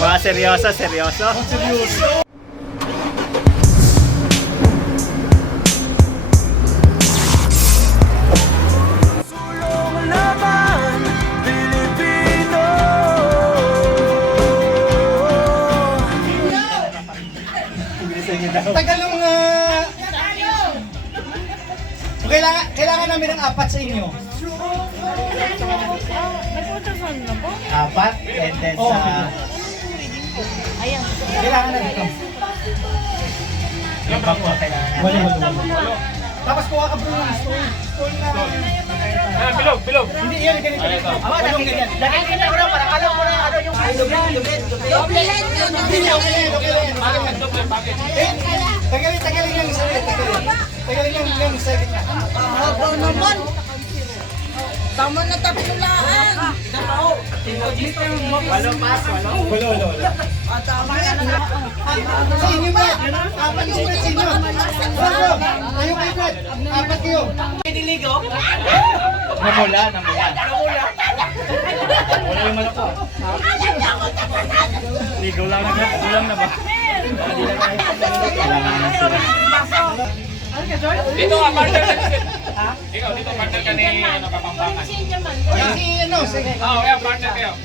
Mga seryoso, seryoso. Seryoso. Tagal ng kailangan namin ng apat sa inyo. Apat? And then sa... Ayan. Kailangan na dito. Yung bako, kailangan na. Wala. Tapos kuha ka bro ng stone na... Bilog. Hindi, yan, ganito. Walong ganyan. Nakikita ko na parang alam mo na ano yung doble head yun. Hindi, okay yan. Tagalin lang sa gitna. Tagalin lang sa gitna. Haba naman. Tama na tapulaan. Walo pas, walo. Wala. Tama yan. Sa inyo ba? Apat yung sa inyo. Bro, kayo kayo Brad. Apat kayo. Piniligo? Namula. Wala yung malako. Ligaw lang na. Kulang na ba? Dito ka, partner ka dito. Ikaw, dito partner ka ni Kapampangan. Sige. Kaya partner kayo.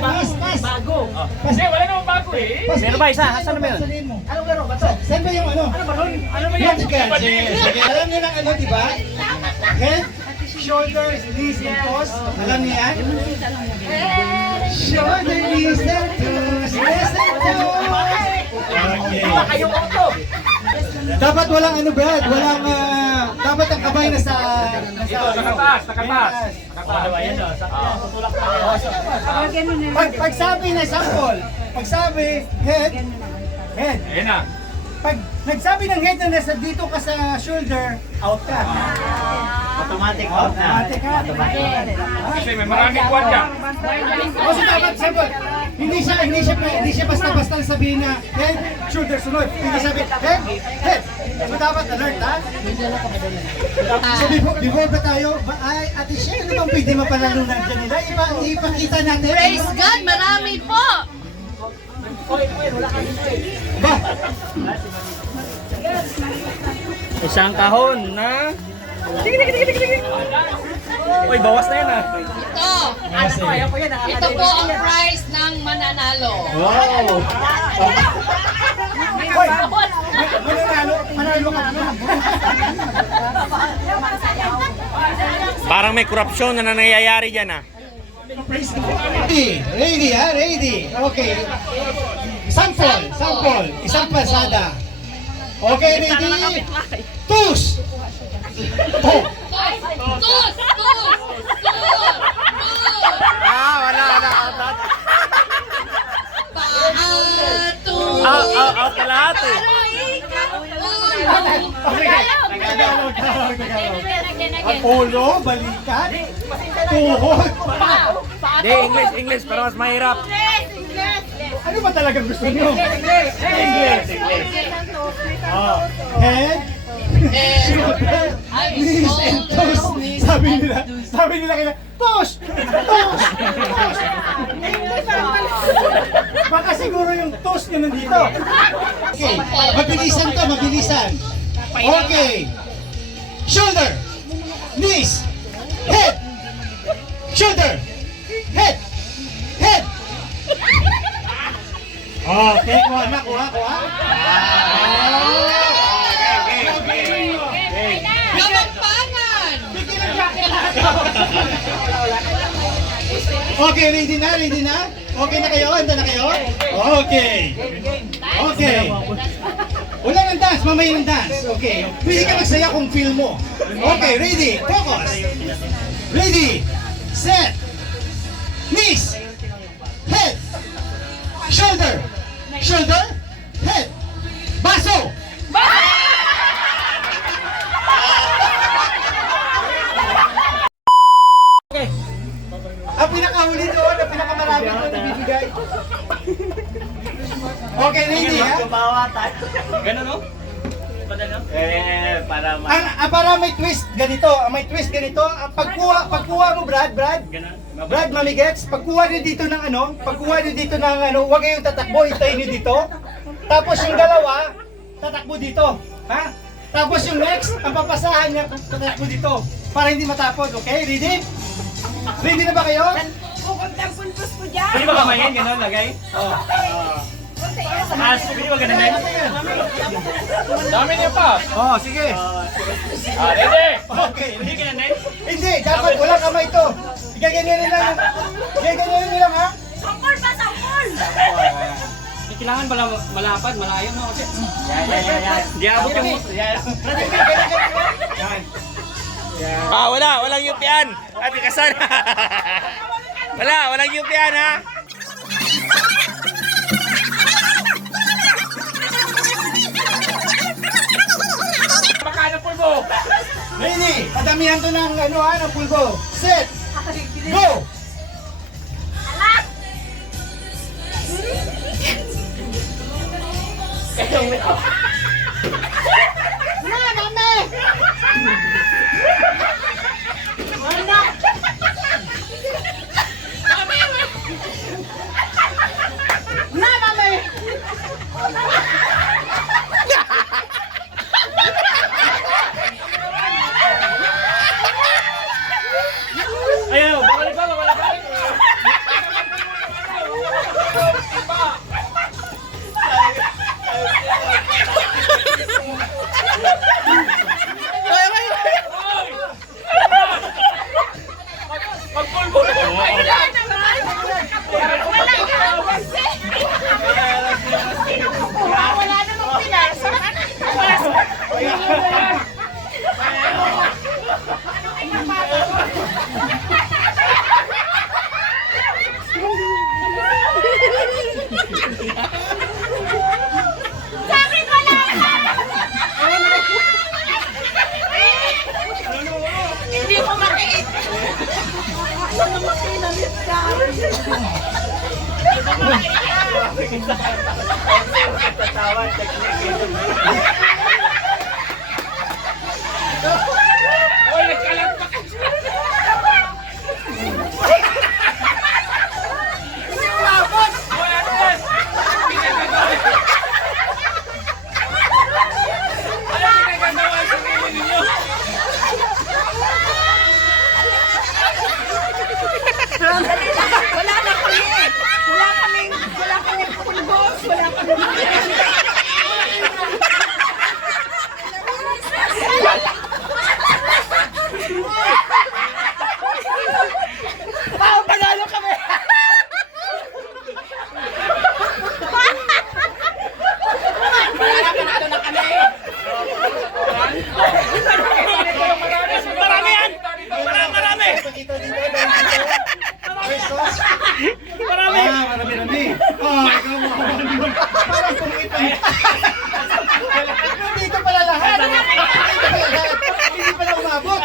Pas. Bago. Kasi wala namang bago eh. Meron ba isa? Asan na ba yun? Anong laro? Bato? Saan ba yung ano? Ano ba nun? Ano ba yan? Vertical. Sige. Alam niyo ng ano, di ba? Head, shoulders, knees, and toes. Alam niyo yan? Shoulder, knees, and toes. Yes, and toes. Okay. Kayong auto. Dapat walang ano, Brad? Walang, dapat ang kamay na sa... Nakataas. Pag sabi na sample, pag sabi head. Ayan na. Pag nagsabi ng head na nasa dito ka sa shoulder, out ka. Automatic out na. Automatic ka. Kasi may maraming kwarta. Kasi dapat sample, hindi siya basta-basta sabihin na head, shoulder, sunod. Hindi sabi head. So dapat alert ha. So before ba tayo, ay Ate Shea, ano bang pwede mapanalunan dyan nila? Ipakita natin. Praise God, marami po. Ba? Isang kahon na... Uy, bawas na yan ah. Ito po ang prize ng mananalo. Wow! Hoy! Manalo ka na. Parang may korupsyon na nangyayari dyan ah. Ready. Okay. Sample. Isang pasada. Okay, ready? Tus! Oh! Tus! Wala. Paatu! Out ka lahat eh. Ang ulo, balikat, tuhod. Di, English, pero mas mahirap. Ano ba talagang gusto niyo? English. Head, shoulder, knees, and toes. Sabi nila kaya, toes! Baka siguro yung toes nyo nandito. Okay, mabilisan. Okay. Shoulder, knees, head, shoulder, head. Okay, kuha. Kapampangan! Okay, ready na? Okay na kayo? Handa na kayo? Okay. Wala ng dance, mamaya ng dance. Okay. Pwede ka magsaya kung feel mo. Okay, ready? Focus. Ready, set, knees, head, shoulder, head, baso. Ang pinakahuli doon, ang pinakamarami doon ibibigay. Ready ha? Gumawa tayo. Ganun, no? Para may twist ganito, may twist ganito. Pagkuha mo Brad, Mami Gets, pagkuha niyo dito ng huwag kayong tatakbo, hintayin niyo dito. Tapos yung dalawa, tatakbo dito, ha? Tapos yung next, ang papasahan niya, tatakbo dito para hindi matapos, okay? Ready? Ready na ba kayo? Pupunta puntos ko dyan. Pwede ba kamayin? Ganun, lagay? Oo. Pwede ba ganun? Dami niya pa. Oh, sige. Ready? Okay. Hindi ganun, Hindi, dapat walang kamay to. Igaganyan lang. Igaganyan nyo lang, ha? Sampol pa, sampol! Kailangan malapad, malayo, no? Kasi... Yan. Di abot yung... Yan. Walang yupian. Ate Kasan. Walang yupian ha. Baka na pulbo. Ready? Padamihan to ng ng pulbo. Set. Go! Ayaw, balik ba? Pagpulbo na. Wala namang pinasa. Sabi ko lang! Hindi ko makikita. Ano makinamit ka? Uy, nagkalat pa ka. Wala kaming pulbos, wala kaming Panalo kami! Panalo na kami! Marami yan! Marami! Dito. Versus. Marami! Marami. Parang pumipan. Dito pala lahat. Hindi pala umabot.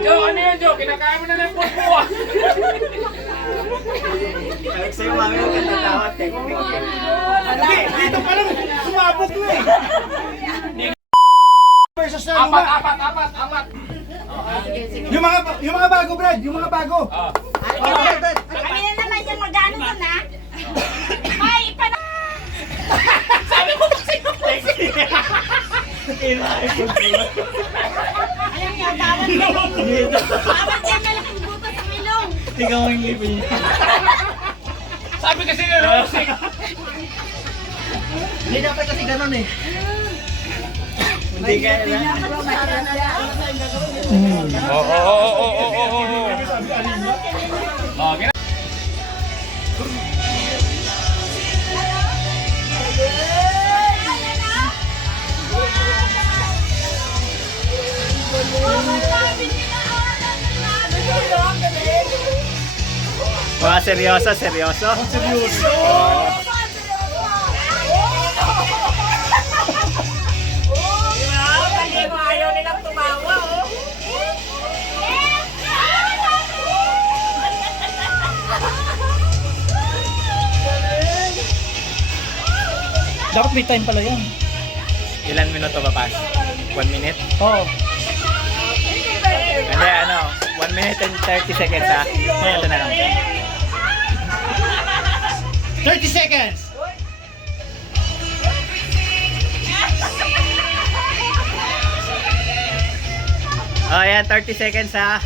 Jo, ano yun, Jo? Kinakain mo na ng pulbo ah. Alex, sa'yo mami ang katatawa, technique. Hindi, dito pala sumabot mo eh. Versus na Apat. yung mga bago, Brad, yung mga bago. Kami na naman yung magano doon, ha? Ay, Sabi mo kasi Alam niya, bawat yan malaking butas sa milong. Tingnan mo yung ngipin niya. Sabi kasi na Rosy. Hindi dapat kasi ganun eh. Hindi kaya na. Oh, gina. Mga seryoso. Seryoso. Ayaw nilang tumawa, oh. Dapat may time pala yan. Ilan minuto ba pass? 1 minute? Oo. Hindi, 1 minute and 30 seconds ha. Ito na lang. 30 seconds! Oh, yan, 30 seconds ha.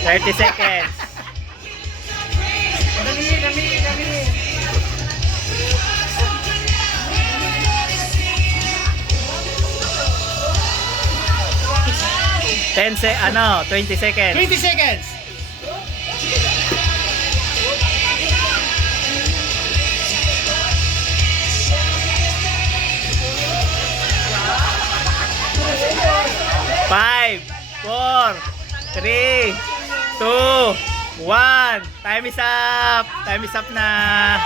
30 seconds. Dali, dali, dali. 20 seconds. 20 seconds! Five, 4, 3, 2, 1. Time is up. Time is up na.